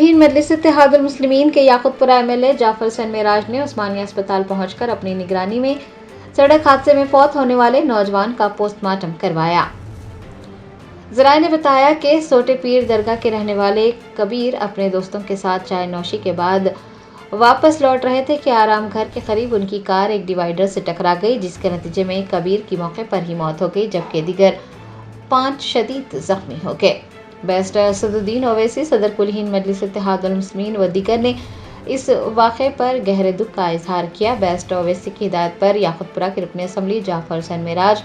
कुलहीन मजलिस इत्तेहाद उल मुस्लिमीन के याकुतपुरा एमएलए जाफर हुसैन मेराज ने उस्मानिया अस्पताल पहुंचकर अपनी निगरानी में सड़क हादसे में फौत होने वाले नौजवान का पोस्टमार्टम करवाया। जराए ने बताया कि सोटे पीर दरगाह के रहने वाले कबीर अपने दोस्तों के साथ चाय नौशी के बाद वापस लौट रहे थे कि आराम घर के करीब उनकी कार एक डिवाइडर से टकरा गई, जिसके नतीजे में कबीर की मौके पर ही मौत हो गई जबकि दीगर 5 शदीद जख्मी हो गए। बैरिस्टर असदुद्दीन ओवैसी, सदर कुलहीन मजलिस इत्तेहाद उल मुस्लिमीन व दीगर ने इस वाक़े पर गहरे दुख का इजहार किया। बैरिस्टर ओवैसी की हिदायत पर याकुतपुरा के रुकन असम्बली जाफर हुसैन मेराज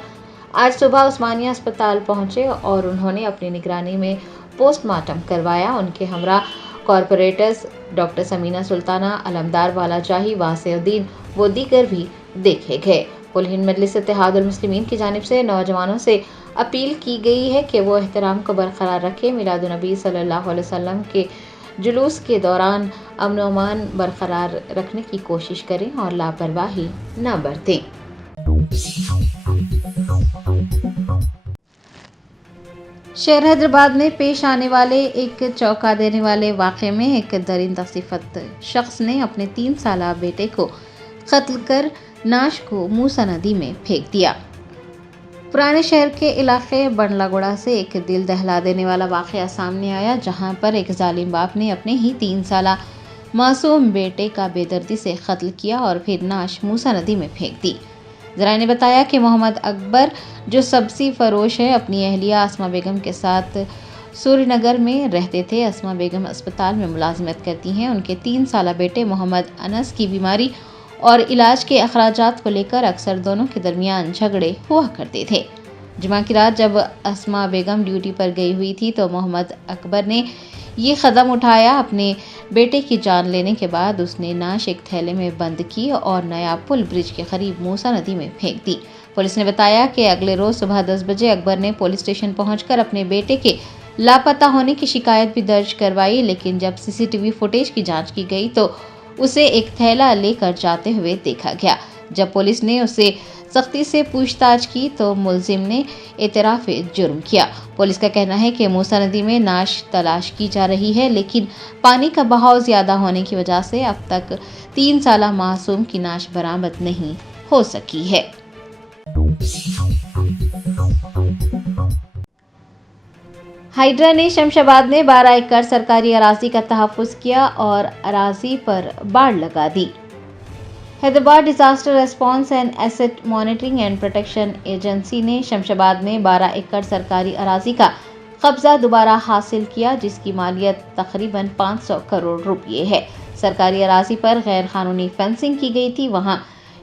आज सुबह उस्मानिया अस्पताल पहुंचे और उन्होंने अपनी निगरानी में पोस्टमार्टम करवाया। उनके हमरा कॉरपोरेटर्स डॉक्टर समीना सुल्ताना, अलमदार वाला जाही, वासिउद्दीन व दीगर भी देखे गए। कुलहीन मजलिस इत्तेहाद उल मुस्लिमीन की जानिब से नौजवानों से अपील की गई है कि वो एहतराम को बरकरार रखें, मिलादुन नबी सल्लल्लाहु अलैहि वसल्लम के जुलूस के दौरान अमन व अमान बरकरार रखने की कोशिश करें और लापरवाही न बरतें। शहर हैदराबाद में पेश आने वाले एक चौंका देने वाले वाक़े में एक दरिंदा सिफत शख्स ने अपने 3 साला बेटे को कत्ल कर नाश को मूसा नदी में फेंक दिया। पुराने शहर के इलाके बंडलागुड़ा से एक दिल दहला देने वाला वाक़या सामने आया, जहां पर एक जालिम बाप ने अपने ही 3 साला मासूम बेटे का बेदर्दी से कत्ल किया और फिर नाश मूसा नदी में फेंक दी। जराए ने बताया कि मोहम्मद अकबर, जो सब्जी फरोश है, अपनी अहलिया अस्मा बेगम के साथ सूर्यनगर में रहते थे। अस्मा बेगम अस्पताल में मुलाजिमत करती हैं। उनके 3 साला बेटे मोहम्मद अनस की बीमारी और इलाज के अखराजात को लेकर अक्सर दोनों के दरमियान झगड़े हुआ करते थे। जुमा की रात जब अस्मा बेगम ड्यूटी पर गई हुई थी तो मोहम्मद अकबर ने ये कदम उठाया। अपने बेटे की जान लेने के बाद उसने नाश एक थैले में बंद की और नया पुल ब्रिज के करीब मूसा नदी में फेंक दी। पुलिस ने बताया कि अगले रोज सुबह 10 बजे अकबर ने पुलिस स्टेशन पहुंचकर अपने बेटे के लापता होने की शिकायत भी दर्ज करवाई, लेकिन जब सीसीटीवी फुटेज की जांच की गई तो उसे एक थैला लेकर जाते हुए देखा गया। जब पुलिस ने उसे सख्ती से पूछताछ की तो मुलजिम ने एतराफ़ जुर्म किया। पुलिस का कहना है कि मूसा नदी में नाश तलाश की जा रही है, लेकिन पानी का बहाव ज़्यादा होने की वजह से अब तक 3 साला मासूम की नाश बरामद नहीं हो सकी है। हाइड्रा ने शमशाबाद में 12 एकड़ सरकारी अराजी का तहफ़्फ़ुज़ किया और अराजी पर बाड़ लगा दी। Hyderabad disaster response and asset monitoring and protection agency ने शमशाबाद में 12 एकड़ सरकारी अराजी का कब्जा दोबारा हासिल किया, जिसकी मालियत तकरीबन 500 करोड़ रुपये है। सरकारी अराजी पर गैर कानूनी फेंसिंग की गई थी, वहां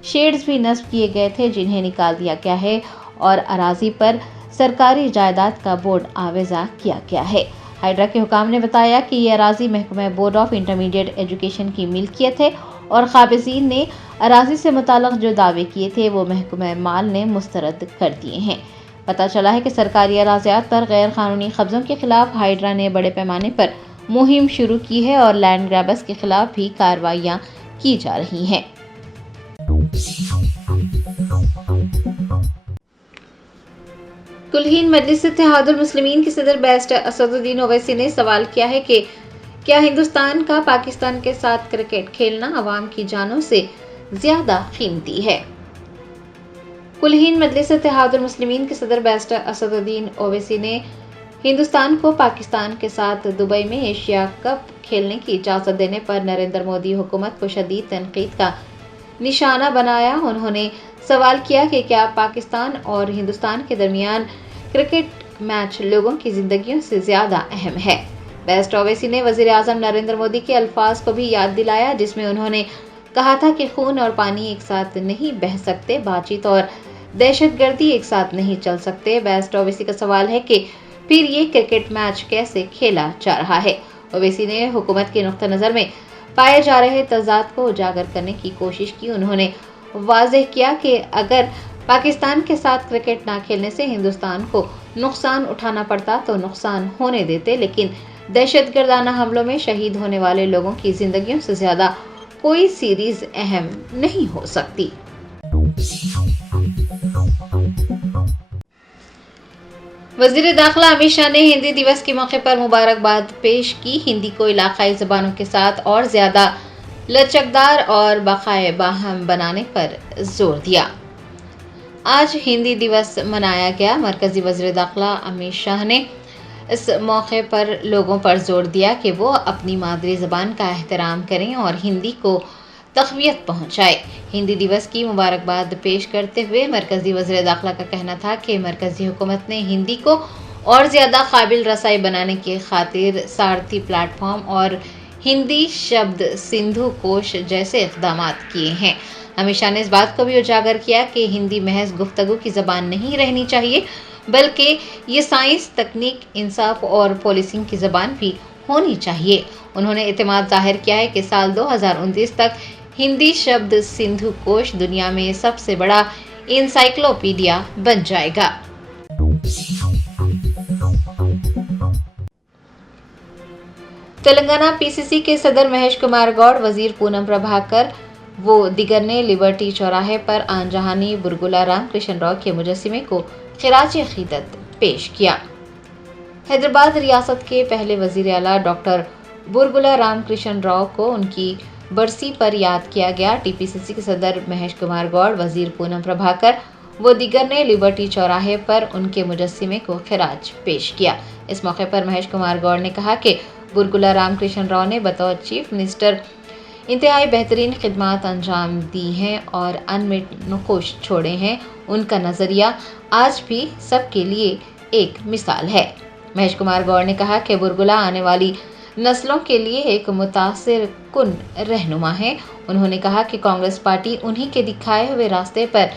शेड्स भी नस्ब किए गए थे जिन्हें निकाल दिया गया है और अराजी पर सरकारी जायदाद का बोर्ड आवेजा किया गया है। हाइड्रा के हुकाम ने बताया कि ये अराजी महकमा बोर्ड ऑफ इंटरमीडिएट एजुकेशन की मिल्कियत है और काबिज़ीन ने अराजी से मुताल्लिक़ जो दावे किए थे वो महकमा माल ने मुस्तरद कर दिए हैं। पता चला है कि सरकारी अराजियात पर गैर कानूनी कब्ज़ों के खिलाफ हाइड्रा ने बड़े पैमाने पर मुहिम शुरू की है और लैंड ग्रैबर्स के खिलाफ भी कार्रवाइयाँ की जा रही हैं। कुलहीन मजलिस इत्तेहाद उल मुस्लिमीन के सदर बैरिस्टर असदुद्दीन ओवैसी ने सवाल किया है कि क्या हिंदुस्तान का पाकिस्तान के साथ क्रिकेट खेलना अवाम की जानों से ज्यादा कीमती है। कुलहीन मजलिस इत्तेहाद उल मुस्लिमीन के सदर बैरिस्टर असदुद्दीन ओवैसी ने हिंदुस्तान को पाकिस्तान के साथ दुबई में एशिया कप खेलने की इजाज़त देने पर नरेंद्र मोदी हुकूमत को शदीद तनकीद का निशाना बनाया। उन्होंने सवाल किया कि क्या पाकिस्तान और हिंदुस्तान के दरमियान क्रिकेट मैच लोगों की जिंदगियों से ज़्यादा अहम है। बैरिस्टर ओवैसी ने वज़ीर आज़म नरेंद्र मोदी के अल्फाज को भी याद दिलाया जिसमें उन्होंने कहा था कि खून और पानी एक साथ नहीं बह सकते, बातचीत और दहशतगर्दी एक साथ नहीं चल सकते। बैरिस्टर ओवैसी का सवाल है कि फिर ये क्रिकेट मैच कैसे खेला जा रहा है। ओवैसी ने हुकूमत के नुक्ता नज़र में पाए जा रहे तज़ाद को उजागर करने की कोशिश की। उन्होंने वाज़ेह किया कि अगर पाकिस्तान के साथ क्रिकेट ना खेलने से हिंदुस्तान को नुकसान उठाना पड़ता तो नुकसान होने देते, लेकिन दहशतगर्दाना हमलों में शहीद होने वाले लोगों की जिंदगियों से ज्यादा कोई सीरीज अहम नहीं हो सकती। वज़ीर दाखिला अमित शाह ने हिंदी दिवस के मौके पर मुबारकबाद पेश की। हिंदी को इलाकाई ज़बानों के साथ और ज़्यादा लचकदार और बक़ाए बाहम बनाने पर जोर दिया। आज हिंदी दिवस मनाया गया। मरकज़ी वज़ीर दाखिला अमित शाह ने इस मौके पर लोगों पर जोर दिया कि वो अपनी मादरी ज़बान का एहतराम करें और हिंदी को तक़वियत पहुँचाए। हिंदी दिवस की मुबारकबाद पेश करते हुए मरकज़ी वज़ीर दाखिला का कहना था कि मरकज़ी हुकूमत ने हिंदी को और ज़्यादा काबिल रसाई बनाने की खातिर सारथी प्लेटफॉर्म और हिंदी शब्द सिंधु कोश जैसे इक़दामात किए हैं। अमित शाह ने इस बात को भी उजागर किया कि हिंदी महज गुफ्तगू की ज़बान नहीं रहनी चाहिए, बल्कि ये साइंस, तकनीक, इंसाफ और पॉलिसिंग की ज़बान भी होनी चाहिए। उन्होंने इत्मीनान ज़ाहिर किया है कि साल 2029 तक हिंदी शब्द सिंधु कोश दुनिया में सबसे बड़ा इंसाइक्लोपीडिया बन जाएगा। तेलंगाना पीसीसी के सदर महेश कुमार गौड़, वजीर पूनम प्रभाकर वो दिगर ने लिबर्टी चौराहे पर आनजहानी बुरगुला रामकृष्ण राव के मुजस्सिमे को खिराज अकीदत पेश किया। हैदराबाद रियासत के पहले वजीर आला डॉक्टर बुरगुला रामकृष्ण राव को उनकी बरसी पर याद किया गया। टीपीसीसी के सदर महेश कुमार गौड़, वजीर पूनम प्रभाकर वो दिगर ने लिबर्टी चौराहे पर उनके मुजस्सिमे को खिराज पेश किया। इस मौके पर महेश कुमार गौड़ ने कहा कि बुरगुला रामकृष्ण राव ने बतौर चीफ मिनिस्टर इंतहाई बेहतरीन खिदमात अंजाम दी हैं और अनमिट नक़ूश छोड़े हैं। उनका नज़रिया आज भी सबके लिए एक मिसाल है। महेश कुमार गौड़ ने कहा कि बुरगुला आने वाली नस्लों के लिए एक मुतासिर कुन रहनुमा है। उन्होंने कहा कि कांग्रेस पार्टी उन्हीं के दिखाए हुए रास्ते पर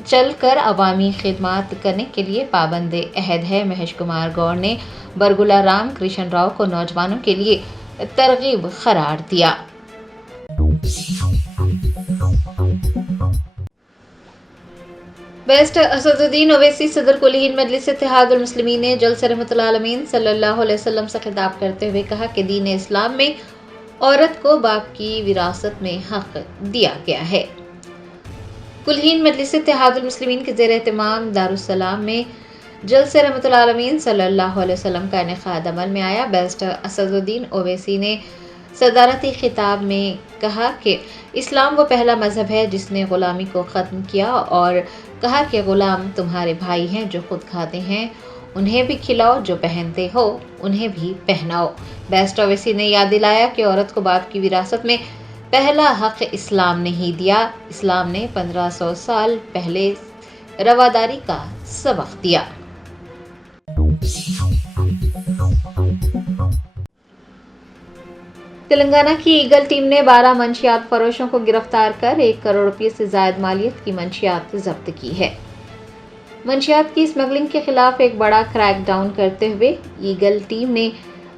चलकर अवामी खिदमात करने के लिए पाबंद अहद है। महेश कुमार गौड़ ने बुरगुला रामकृष्ण राव को नौजवानों के लिए तरगीब करार दिया। बेस्ट असदुद्दीन ओवैसी सदर कुल-हिंद मजलिस इत्तेहादुल मुस्लिमीन ने जल्द से रहमतुल आलमीन सल्लल्लाहु अलैहि वसल्लम से खिताब करते हुए कहा कि दीन इस्लाम में औरत को बाप की विरासत में हक दिया गया है। कुल-हिंद मजलिस इत्तेहादुल मुस्लिमीन के ज़ेर एहतमाम दारुस्सलाम में जल्द से रहमतुल आलमीन सल्लल्लाहु अलैहि वसल्लम का इनेकाद अमल में आया। बेस्ट असदुद्दीन ओवैसी ने सदारती खिताब में कहा कि इस्लाम वो पहला मजहब है जिसने ग़ुलामी को ख़त्म किया और कहा कि ग़ुलाम तुम्हारे भाई हैं जो खुद खाते हैं उन्हें भी खिलाओ, जो पहनते हो उन्हें भी पहनाओ। बेस्ट ओवैसी ने याद दिलाया कि औरत को बाप की विरासत में पहला हक इस्लाम ने ही दिया। इस्लाम ने 1500 साल पहले रवादारी का सबक दिया। तेलंगाना की ईगल टीम ने 12 मंशियात फरोशों को गिरफ्तार कर 1 करोड़ रुपये से ज़ायद मालियत की मंशियात जब्त की है। मंशियात की स्मगलिंग के खिलाफ एक बड़ा क्रैकडाउन करते हुए ईगल टीम ने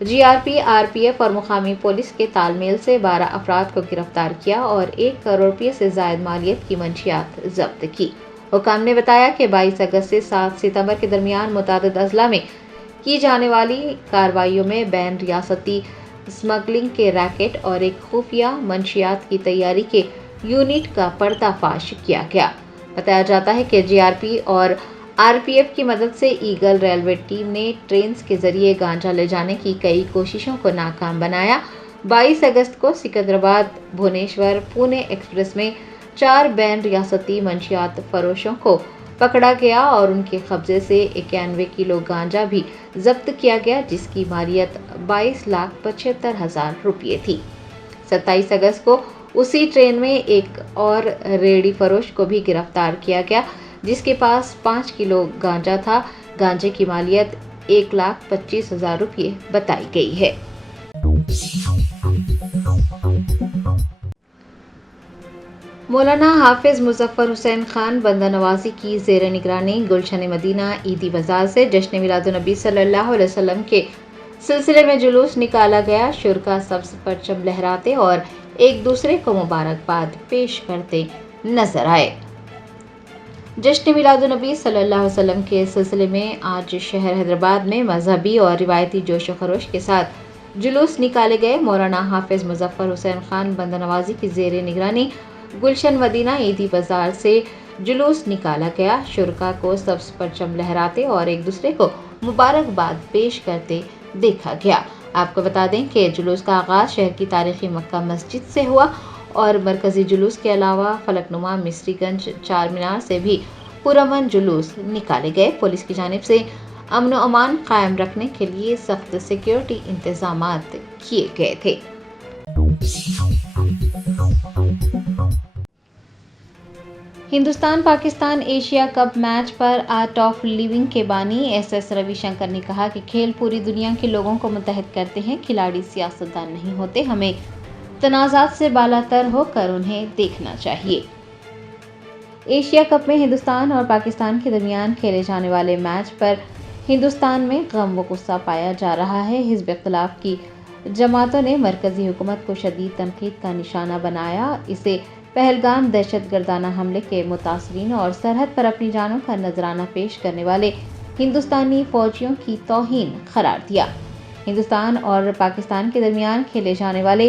जीआरपी, आरपीएफ और मुकामी पुलिस के तालमेल से 12 अफराद को गिरफ्तार किया और 1 करोड़ रुपये से ज़ायद मालियत की मंशियात जब्त की। हुकाम ने बताया कि 22 अगस्त से 7 सितंबर के दरमियान मुतादिद अजला में की जाने वाली कार्रवाइयों में बैन रियासती स्मगलिंग के रैकेट और एक खुफिया मंशियात की तैयारी के यूनिट का पर्दाफाश किया गया। बताया जाता है कि जीआरपी और आरपीएफ की मदद से ईगल रेलवे टीम ने ट्रेन के जरिए गांजा ले जाने की कई कोशिशों को नाकाम बनाया। 22 अगस्त को सिकंदराबाद भुवनेश्वर पुणे एक्सप्रेस में 4 बैन रियासती मंशियात फरोशों को पकड़ा गया और उनके कब्जे से 91 किलो गांजा भी जब्त किया गया, जिसकी मालियत 22,75,000 रुपये थी। 27 अगस्त को उसी ट्रेन में एक और रेडी फरोश को भी गिरफ्तार किया गया, जिसके पास 5 किलो गांजा था। गांजे की मालियत 1,25,000 रुपये बताई गई है। मौलाना हाफिज मुजफ्फर हुसैन खान बंदा नवाजी की ज़ेर निगरानी गुलशन मदीना ईदी बाजार से जश्न मिलादुन्नबी सल्लल्लाहु अलैहि वसल्लम के सिलसिले में जुलूस निकाला गया। शुरका सब्ज़ परचम लहराते और एक दूसरे को मुबारकबाद पेश करते नजर आए। जश्न मिलादुन्नबी सल्लल्लाहु अलैहि वसल्लम के सिलसिले में आज शहर हैदराबाद में मजहबी और रिवायती जोश व खरोश के साथ जुलूस निकाले गए। मौलाना हाफिज मुजफ्फर हुसैन खान बंदा नवाजी की ज़ेर निगरानी गुलशन मदीना ईदी बाजार से जुलूस निकाला गया। शुरका को सब्ज़ परचम लहराते और एक दूसरे को मुबारकबाद पेश करते देखा गया। आपको बता दें कि जुलूस का आगाज शहर की तारीखी मक्का मस्जिद से हुआ और मरकजी जुलूस के अलावा फलकनुमा मिस्रीगंज चार मीनार से भी पुरअमन जुलूस निकाले गए। पुलिस की जानिब से अमन व अमान कायम रखने के लिए सख्त सिक्योरिटी इंतजामात किए गए थे। Hindustan Pakistan Asia cup match पर आर्ट ऑफ लिविंग के बानी एस रविशंकर ने कहा कि खेल पूरी दुनिया के लोगों को मुत्तहिद करते हैं। खिलाड़ी सियासतदान नहीं होते, हमें तनाज़ात से बालातर होकर उन्हें देखना चाहिए। एशिया कप में हिंदुस्तान और पाकिस्तान के दरमियान खेले जाने वाले मैच पर हिंदुस्तान में गम व गुस्सा पाया जा रहा है। हिज़्ब इख्तिलाफ की जमातों ने मरकजी हुकूमत को शदीद तनकीद का निशाना बनाया। इसे पहलगाम दहशतगर्दाना हमले के मुतासरीन और सरहद पर अपनी जानों का नजराना पेश करने वाले हिंदुस्तानी फौजियों की तौहीन करार दिया। हिंदुस्तान और पाकिस्तान के दरमियान खेले जाने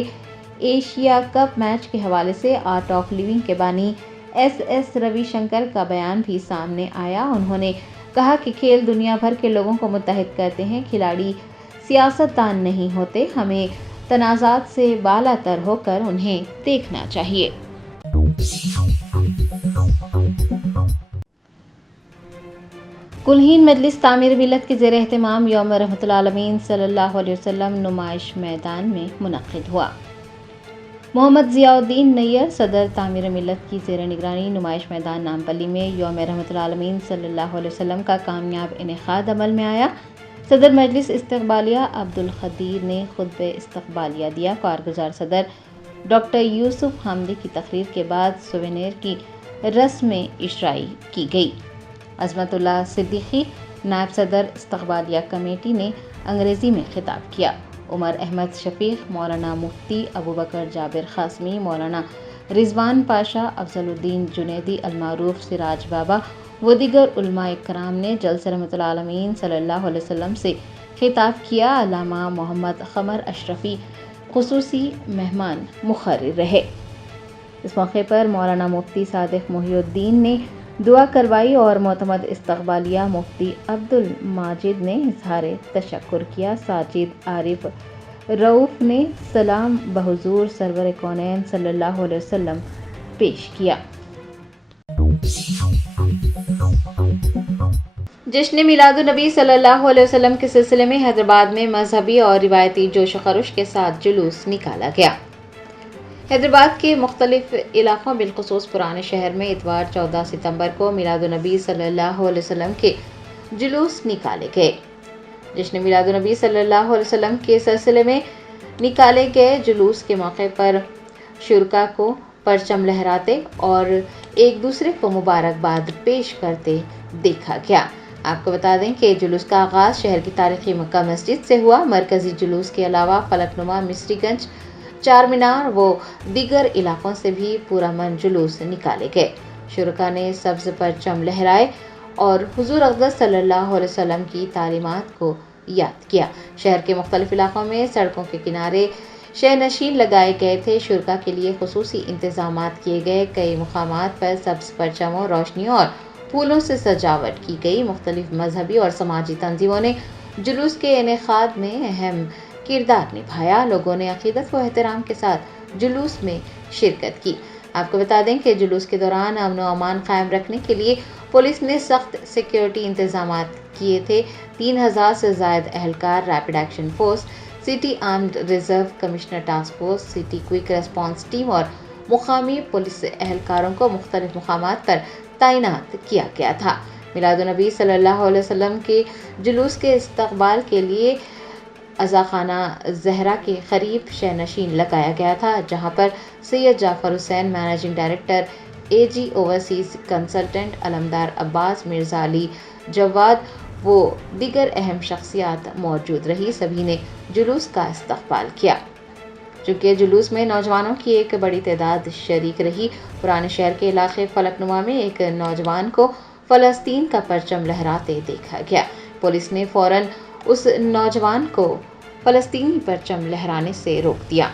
एशिया कप मैच के हवाले से आर्ट ऑफ लिविंग के बानी एस रविशंकर का बयान भी सामने आया। उन्होंने कहा कि खेल दुनिया भर के लोगों को मुत्तहिद करते हैं, खिलाड़ी सियासतदान नहीं होते, हमें तनाज़ात से बालातर होकर उन्हें देखना चाहिए। कुलहीन मजलिस तामीर मिल्लत के ज़ेर एहतमाम यौम रहमतुल आलमीन सल्लल्लाहु अलैहि वसल्लम नुमाइश मैदान में मुनक़्क़िद हुआ। मोहम्मद ज़ियाउद्दीन नैयर सदर तामीर मिल्लत की ज़ेर निगरानी नुमाइश मैदान नामपल्ली में यौम रहमतुल आलमीन सल्लल्लाहु अलैहि वसल्लम का कामयाब इनेकाद अमल में आया। सदर मजलिस इस्तक़बालिया अब्दुल ख़दीर ने खुतबे इस्तक़बालिया दिया। कारगुज़ार सदर डॉक्टर यूसुफ हामदी की तकरीर के बाद सुवेनिर की रस्म इशराई की गई। अज़मतुल्लाह सिद्दीकी नायब सदर इस्तक़बालिया कमेटी ने अंग्रेज़ी में खिताब किया। उमर अहमद शफीक, मौलाना मुफ्ती अबू बकर जाबिर ख़ासमी, मौलाना रिजवान पाशा, अफजलुद्दीन जुनैदी, अलमारूफ सिराज बाबा व दीगर उलमाए कराम ने जलसे रहमतुल आलमीन सल्लल्लाहु अलैहि वसल्लम से खिताब किया। अल्लामा मोहम्मद क़मर अशरफी खुसूसी मेहमान मुक़र्रर रहे। इस मौके पर मौलाना मुफ्ती सादिक मोहिउद्दीन ने दुआ करवाई और मोतमद इस्तक़बालिया मुफ्ती अब्दुल माजिद ने इज़हार तशक्कुर किया। साजिद आरिफ रऊफ़ ने सलाम बहुज़ूर सरवर कौनैन सल्लल्लाहु अलैहि वसल्लम पेश किया। जश्न मिलादुन नबी सल्लल्लाहु अलैहि वसल्लम के सिलसिले में हैदराबाद में मजहबी और रिवायती जोश खरोश के साथ जुलूस निकाला गया। हैदराबाद के मुख्तलिफ इलाकों बिलखुसूस पुराने शहर में इतवार 14 सितंबर को मिलादुन नबी सल्लल्लाहु अलैहि वसल्लम के जुलूस निकाले गए। जश्न मिलादुन नबी सल्लल्लाहु अलैहि वसल्लम के सिलसिले में निकाले गए जुलूस के मौके पर शुरका को परचम लहराते और एक दूसरे को मुबारकबाद पेश करते देखा गया। आपको बता दें कि जुलूस का आगाज़ शहर की तारीखी मक्का मस्जिद से हुआ। मरकजी जुलूस के अलावा फलकनुमा मिस्रीगंज चार मीनार व दीगर इलाकों से भी पुरअमन जुलूस निकाले गए। शुरका ने सब्ज़ परचम लहराए और हुज़ूर अक़दस सल्लल्लाहु अलैहि वसल्लम की तालीमात को याद किया। शहर के मुख्तलिफ इलाकों में सड़कों के किनारे शहनशीन लगाए गए थे। शुरका के लिए खुसूसी इंतजामात किए गए। कई मुकामात पर सब्ज़ परचमों, रोशनियों और फूलों से सजावट की गई। मुख्तलिफ मजहबी और समाजी तंजीमों ने जुलूस के इनेकाद में अहम किरदार निभाया। लोगों ने अकीदत व एहतराम के साथ जुलूस में शिरकत की। आपको बता दें कि जुलूस के दौरान अमन व अमान कायम रखने के लिए पुलिस ने सख्त सिक्योरिटी इंतजामात किए थे। 3000 से ज़ायद एहलकार rapid action force, city armed reserve, commissioner task force, city quick response team और मुकामी पुलिस एहलकारों को मुख्तलिफ मुकामात पर तैनात किया गया था। मिलादुन नबी सल्लल्लाहु अलैहि वसल्लम के जुलूस के इस्तकबाल के लिए अज़ाखाना ज़हरा के करीब शहनशीन लगाया गया था, जहां पर सैयद जाफ़र हुसैन, मैनेजिंग डायरेक्टर, एजी ओवरसीज़ कंसल्टेंट, अलमदार अब्बास, मिर्ज़ा अली जवाद वो दीगर अहम शख्सियात मौजूद रही। सभी ने जुलूस का इस्तकबाल किया। चूँकि जुलूस में नौजवानों की एक बड़ी तादाद शरीक रही, पुराने शहर के इलाके फलकनुमा में एक नौजवान को फ़लस्तीन का परचम लहराते देखा गया। पुलिस ने फ़ौरन उस नौजवान को फ़लस्तीनी परचम लहराने से रोक दिया।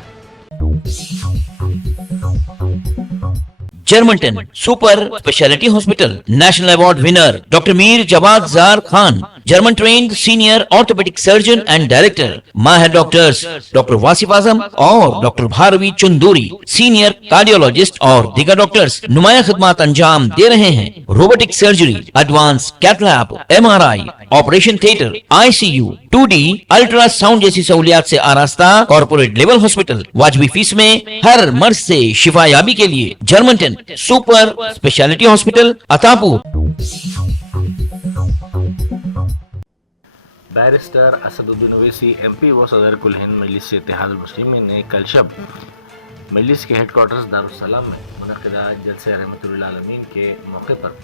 Germanten super speciality hospital, national award winner doctor Mir Jawad Zar Khan, German trained senior orthopedic surgeon and director, माहिर डॉक्टर्स डॉक्टर वासिफ आजम और doctor Bharavi Chanduri, senior cardiologist और दीगर डॉक्टर्स नुमाया खिदमत अंजाम दे रहे हैं। Robotic surgery, advance cath lab, MRI, operation theatre, ICU, 2D ultrasound जैसी सहूलियात से आरास्ता कॉर्पोरेट लेवल हॉस्पिटल। वाजबी फीस में हर मर्ज से शिफायाबी के लिए Germanton super speciality hospital Attapur. Barrister Asaduddin Owaisi MP व सदर कुल हिंद मजलिस इत्तेहाद मुस्लिमीन ने कल शब मजलिस के हेडक्वार्टर्स दारुस्सलाम में मुनक़िदा जलसे रहमतुल्लिल आलमीन के मौके पर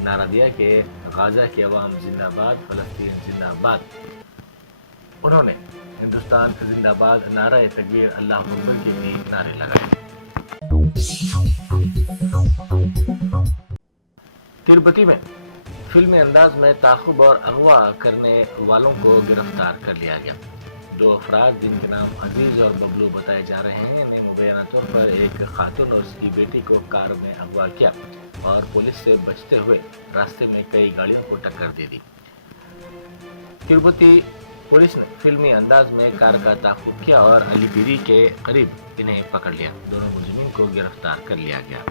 नारा दिया कि गाज़ा के अवाम जिंदाबाद, फ़लस्तीन जिंदाबाद। उन्होंने हिंदुस्तान जिंदाबाद, नारा तकबीर, अल्लाह अकबर के भी नारे लगाए। तिरुपति में फिल्मी अंदाज में ताक़ुब और अगवा करने वालों को गिरफ्तार कर लिया गया। 2 अफराद जिनके नाम अजीज़ और बबलू बताए जा रहे हैं ने मुबैना तौर पर एक खातून और उसकी बेटी को कार में अगवा किया और पुलिस से बचते हुए रास्ते में कई गाड़ियों को टक्कर दे दी। तिरुपति पुलिस ने फिल्मी अंदाज में कार का ताक़ुब किया और अलीपीरी के करीब इन्हें पकड़ लिया। दोनों मुजरिमीन को गिरफ्तार कर लिया गया।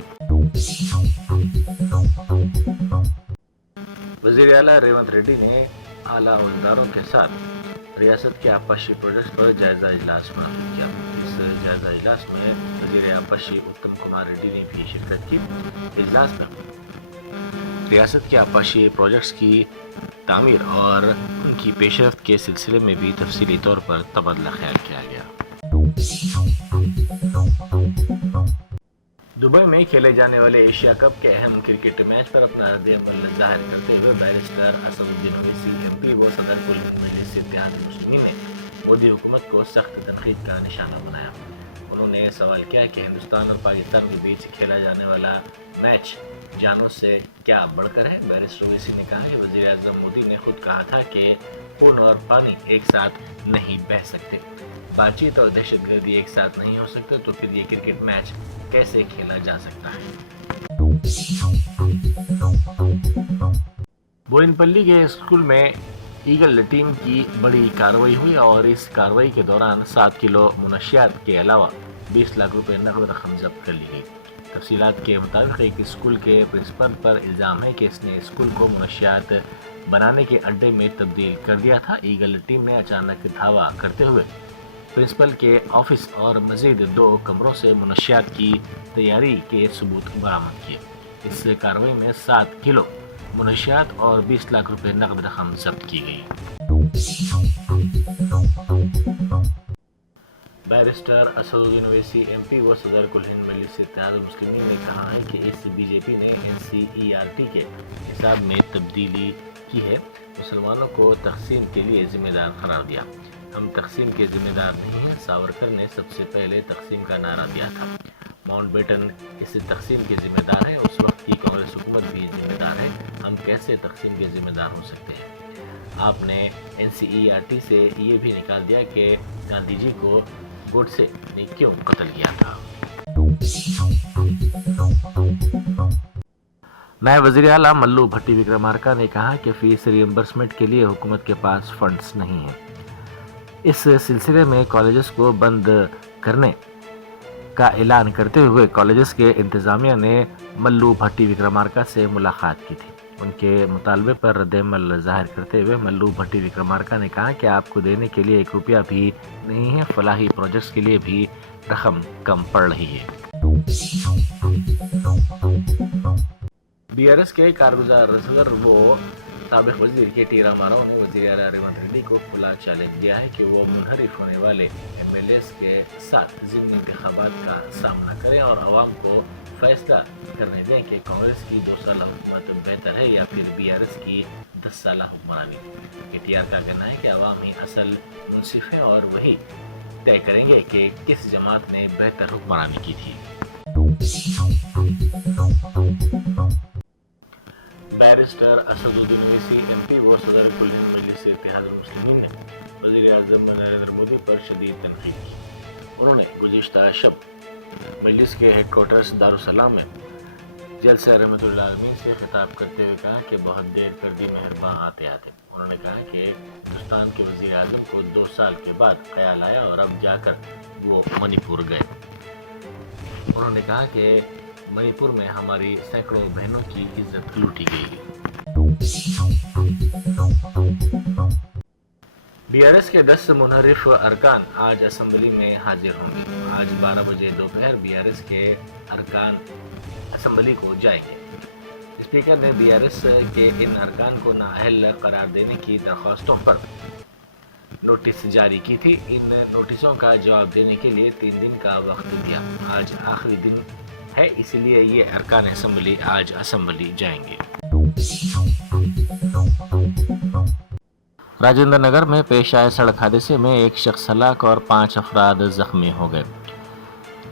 वज़ीर आला रेवंत रेड्डी ने आला अहदेदारों के साथ रियासत के आपाशी प्रोजेक्ट पर जायजा इजलास मुनक़िद किया। इस जायजा इजलास में वज़ीर आपाशी उत्तम कुमार रेड्डी ने भी शिरकत की। इजलास में रियासत के आपाशी प्रोजेक्ट्स की तामीर और उनकी पेशरफ्त के सिलसिले में भी तफसीली तौर पर तबादला ख्याल किया गया। दुबई में खेले जाने वाले एशिया कप के अहम क्रिकेट मैच पर अपना रद्द-ए-अमल ज़ाहिर करते हुए बैरिस्टर असदुद्दीन ओवैसी MP व सदर कुल हिंद मजलिस इत्तेहाद मुस्लिमीन ने मोदी हुकूमत को सख्त तनकीद का निशाना बनाया। उन्होंने सवाल किया कि हिंदुस्तान और पाकिस्तान के बीच खेला जाने वाला मैच जानों से क्या बढ़कर है। बैरिस्टर ओवैसी ने कहा कि वज़ीर आज़म मोदी ने खुद कहा था कि खून और पानी एक साथ नहीं बह सकते, बातचीत और दहशतगर्दी एक साथ नहीं हो सकते, तो फिर ये क्रिकेट मैच कैसे खेला जा सकता है। बोयिनपल्ली के स्कूल में ईगल टीम की बड़ी कार्रवाई हुई और इस कार्रवाई के दौरान 7 किलो मुनशियात के अलावा 20 लाख रुपए नकद रकम जब्त कर ली गई। तफसीलात के मुताबिक एक स्कूल के प्रिंसिपल पर इल्ज़ाम है कि इसने स्कूल को मुनशियात बनाने के अड्डे में तब्दील कर दिया था। ईगल टीम ने अचानक धावा करते हुए प्रिंसिपल के ऑफिस और मजीद 2 कमरों से मुनशियात की तैयारी के सबूत बरामद किए। इस कार्रवाई में 7 किलो मुनशियात और 20 लाख रुपए नकद रकम जब्त की गई। बैरिस्टर असदुद्दीन ओवैसी MP व सदर कुल हिंद मजलिस इत्तेहाद मुस्लिमीन ने कहा है कि इस BJP ने NCERT के हिसाब में तब्दीली की है, मुसलमानों को तकसीम के लिए जिम्मेदार करार दिया। हम तकसीम के जिम्मेदार नहीं हैं। सावरकर ने सबसे पहले तकसीम का नारा दिया था। माउंटबेटन इस तकसीम के जिम्मेदार है। उस वक्त की कांग्रेस हुकूमत भी जिम्मेदार है। हम कैसे तकसीम के जिम्मेदार हो सकते हैं। आपने NCERT से ये भी निकाल दिया कि गांधी जी को गोडसे ने क्यों कत्ल किया था। नायब वज़ीर आला मल्लू भट्टी विक्रमार्का ने कहा कि फीस रियम्बर्समेंट के लिए हुकूमत के पास फंड्स नहीं हैं। इस सिलसिले में कॉलेजेस को बंद करने का ऐलान करते हुए कॉलेजेस के इंतज़ामिया ने मल्लू भट्टी विक्रमार्का से मुलाकात की थी। उनके मुतालबे पर रद्द-ए-अमल ज़ाहिर करते हुए मल्लू भट्टी विक्रमार्का ने कहा कि आपको देने के लिए 1 रुपया भी नहीं है। फलाही प्रोजेक्ट्स के लिए भी रकम कम पड़ रही है। BRS के कारगुजार सदर वो साबिक वजीर KT रामाराव ने वज़ीर आला रेवंत रेड्डी को खुला चैलेंज दिया है कि वो मुनहरिफ होने वाले MLAs के साथ ज़िमनी इंतखाबात का सामना करें और आवाम को फैसला करने दें कि कांग्रेस की 2 साल हुकूमत बेहतर है या फिर BRS की 10 साल हुक्मरानी। KTR का कहना है कि आवाम ही असल मुनसिफ हैं और वही तय करेंगे कि किस जमात ने बेहतर हुक्मरानी की थी। बैरिस्टर असदुद्दीन ओवैसी MP व सदर कुल हिंद मजलिस इत्तेहाद मुस्लिमीन ने वज़ीर आज़म नरेंद्र मोदी पर शदीद तनकीद की। उन्होंने गुज़िश्ता शब मजलिस के हेडक्वार्टर्स दारुस्सलाम में جلسہ رحمت العالمین سے خطاب کرتے ہوئے کہا کہ بہت دیر کر دی مہرباں آتے آتے. انہوں نے کہا کہ ہندوستان کے وزیر اعظم کو 2 سال کے بعد خیال آیا اور اب جا کر وہ منی پور گئے. انہوں نے کہا کہ منی پور میں ہماری سینکڑوں بہنوں کی عزت لوٹی گئی. بی آر ایس کے 10 منحرف ارکان آج اسمبلی میں حاضر ہوں گے. آج 12 بجے دوپہر بی آر ایس کے ارکان اسمبلی کو جائیں گے. اسپیکر نے بی آر ایس کے ان ارکان کو نااہل قرار دینے کی درخواستوں پر نوٹس جاری کی تھی. ان نوٹسوں کا جواب دینے کے لیے 3 دن کا وقت دیا. آج آخری دن ہے، اس لیے یہ ارکان اسمبلی آج اسمبلی جائیں گے. راجندر نگر میں پیش آئے سڑک حادثے میں 1 شخص ہلاک اور 5 افراد زخمی ہو گئے.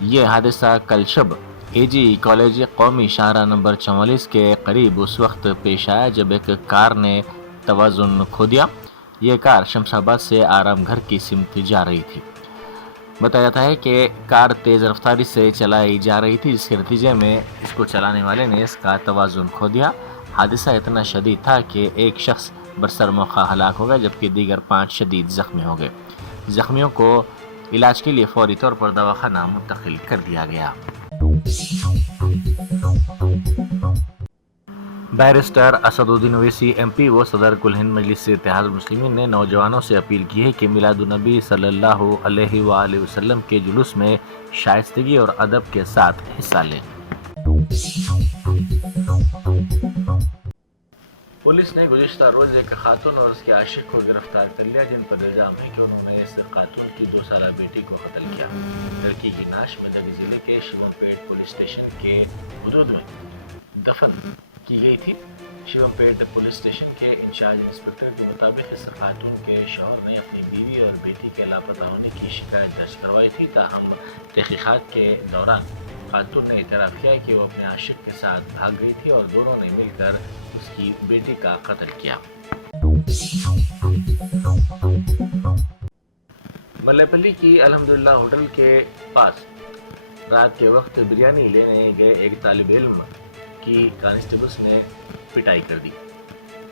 یہ حادثہ کل شب اے جی کالج قومی شاہراہ نمبر 44 کے قریب اس وقت پیش آیا جب ایک کار نے توازن کھو دیا. یہ کار شمس آباد سے آرام گھر کی سمت جا رہی تھی. بتایا جاتا ہے کہ کار تیز رفتاری سے چلائی جا رہی تھی، جس کے نتیجے میں اس کو چلانے والے نے اس کا توازن کھو دیا. حادثہ اتنا شدید تھا کہ ایک شخص برسر موقع ہلاک ہو گیا جبکہ دیگر 5 شدید زخمی ہو گئے. زخمیوں کو علاج کے لیے فوری طور پر دواخانہ منتقل کر دیا گیا. بیرسٹر اسد الدین اویسی ایم پی و صدر کل ہند مجلس اتحاد المسلمین نے نوجوانوں سے اپیل کی ہے کہ میلاد النبی صلی اللہ علیہ وآلہ وسلم کے جلوس میں شائستگی اور ادب کے ساتھ حصہ لیں. پولیس نے گزشتہ روز ایک خاتون اور اس کے عاشق کو گرفتار کر لیا جن پر الزام ہے کہ انہوں نے اس خاتون کی 2 سالہ بیٹی کو قتل کیا. لڑکی کی نعش مدک ضلع کے شیوم پیٹ پولیس اسٹیشن کے حدود میں دفن کی گئی تھی. شیوم پیٹ پولیس اسٹیشن کے انچارج انسپکٹر کے مطابق اس خاتون کے شوہر نے اپنی بیوی اور بیٹی کے لاپتہ ہونے کی شکایت درج کروائی تھی. تاہم تحقیقات کے دوران خاتون نے اعتراف کیا کہ وہ اپنے عاشق کے ساتھ بھاگ گئی تھی اور دونوں نے مل کر اس کی بیٹی کا قتل کیا. ملے پلی کی الحمدللہ ہوٹل کے پاس رات کے وقت بریانی لینے گئے ایک طالب علم کی کانسٹیبلز نے پٹائی کر دی.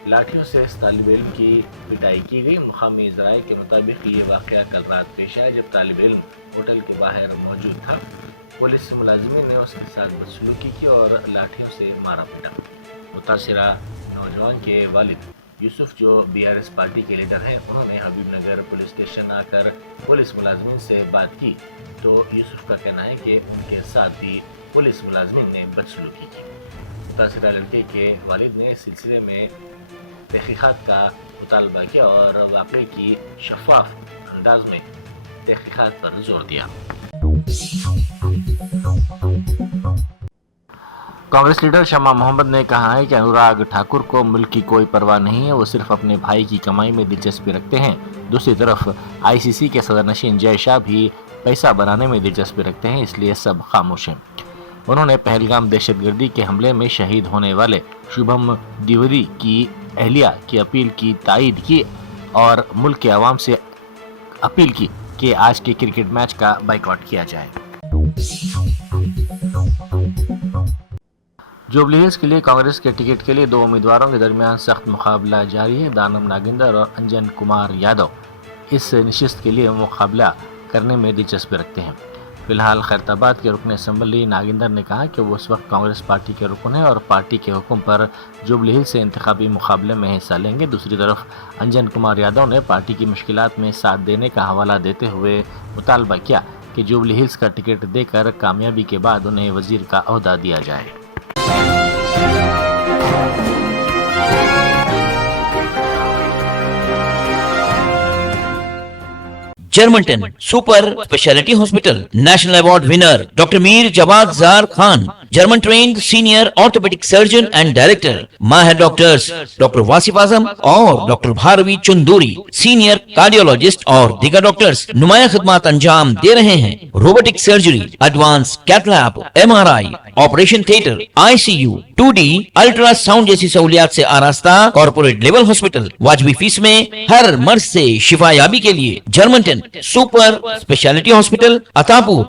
لاٹھیوں سے اس طالب علم کی پٹائی کی گئی. مقامی ذرائع کے مطابق یہ واقعہ کل رات پیش آیا جب طالب علم ہوٹل کے باہر موجود تھا. پولیس ملازمین نے اس کے ساتھ بدسلوکی کی اور لاٹھیوں سے مارا پیٹا. متاثرہ نوجوان کے والد یوسف جو بی آر ایس پارٹی کے لیڈر ہیں، انہوں نے حبیب نگر پولیس اسٹیشن آ کر پولیس ملازمین سے بات کی تو یوسف کا کہنا ہے کہ ان کے ساتھ بھی پولیس ملازمین نے بدسلوکی کی. متاثرہ لڑکے کے والد نے اس سلسلے میں تحقیقات کا مطالبہ کیا اور واقعے کی شفاف انداز میں تحقیقات پر زور دیا. کانگریس لیڈر شمع محمد نے کہا ہے کہ انوراگ ٹھاکر کو ملک کی کوئی پرواہ نہیں ہے، وہ صرف اپنے بھائی کی کمائی میں دلچسپی رکھتے ہیں. دوسری طرف آئی سی سی کے صدر نشین جے شاہ بھی پیسہ بنانے میں دلچسپی رکھتے ہیں، اس لیے سب خاموش ہیں. انہوں نے پہلگام دہشت گردی کے حملے میں شہید ہونے والے شبھم دیوری کی اہلیہ کی اپیل کی تائید کی اور ملک کے عوام سے اپیل کی کہ آج کے کرکٹ میچ کا بائیکاٹ کیا جائے. جوبلی ہلز کے لیے کانگریس کے ٹکٹ کے لیے 2 امیدواروں کے درمیان سخت مقابلہ جاری ہے. دانم ناگندر اور انجن کمار یادو اس نشست کے لیے مقابلہ کرنے میں دلچسپی رکھتے ہیں. فی الحال خیرتآباد کے رکن اسمبلی ناگندر نے کہا کہ وہ اس وقت کانگریس پارٹی کے رکن ہیں اور پارٹی کے حکم پر جوبلی ہلز سے انتخابی مقابلے میں حصہ لیں گے. دوسری طرف انجن کمار یادو نے پارٹی کی مشکلات میں ساتھ دینے کا حوالہ دیتے ہوئے مطالبہ کیا کہ جوبلی ہلز کا ٹکٹ دے کر کامیابی کے بعد انہیں وزیر کا عہدہ دیا جائے. جرمنٹن super speciality hospital national award winner doctor Mir Jawad Zar Khan German trained senior orthopaedic surgeon and director ماہر ڈاکٹرز ڈاکٹر واصف اعظم اور doctor Bharavi Chanduri senior cardiologist اور دیگر ڈاکٹرز نمایاں خدمات انجام دے رہے ہیں. Robotic surgery, advance cath lab, MRI، operation theatre, ICU، 2D ultrasound جیسی سہولیات سے آراستہ کارپوریٹ لیول ہاسپٹل. واجبی فیس میں ہر مرض سے شفا یابی کے لیے جرمنٹن سپر اسپیشلٹی ہاسپٹل عطاپور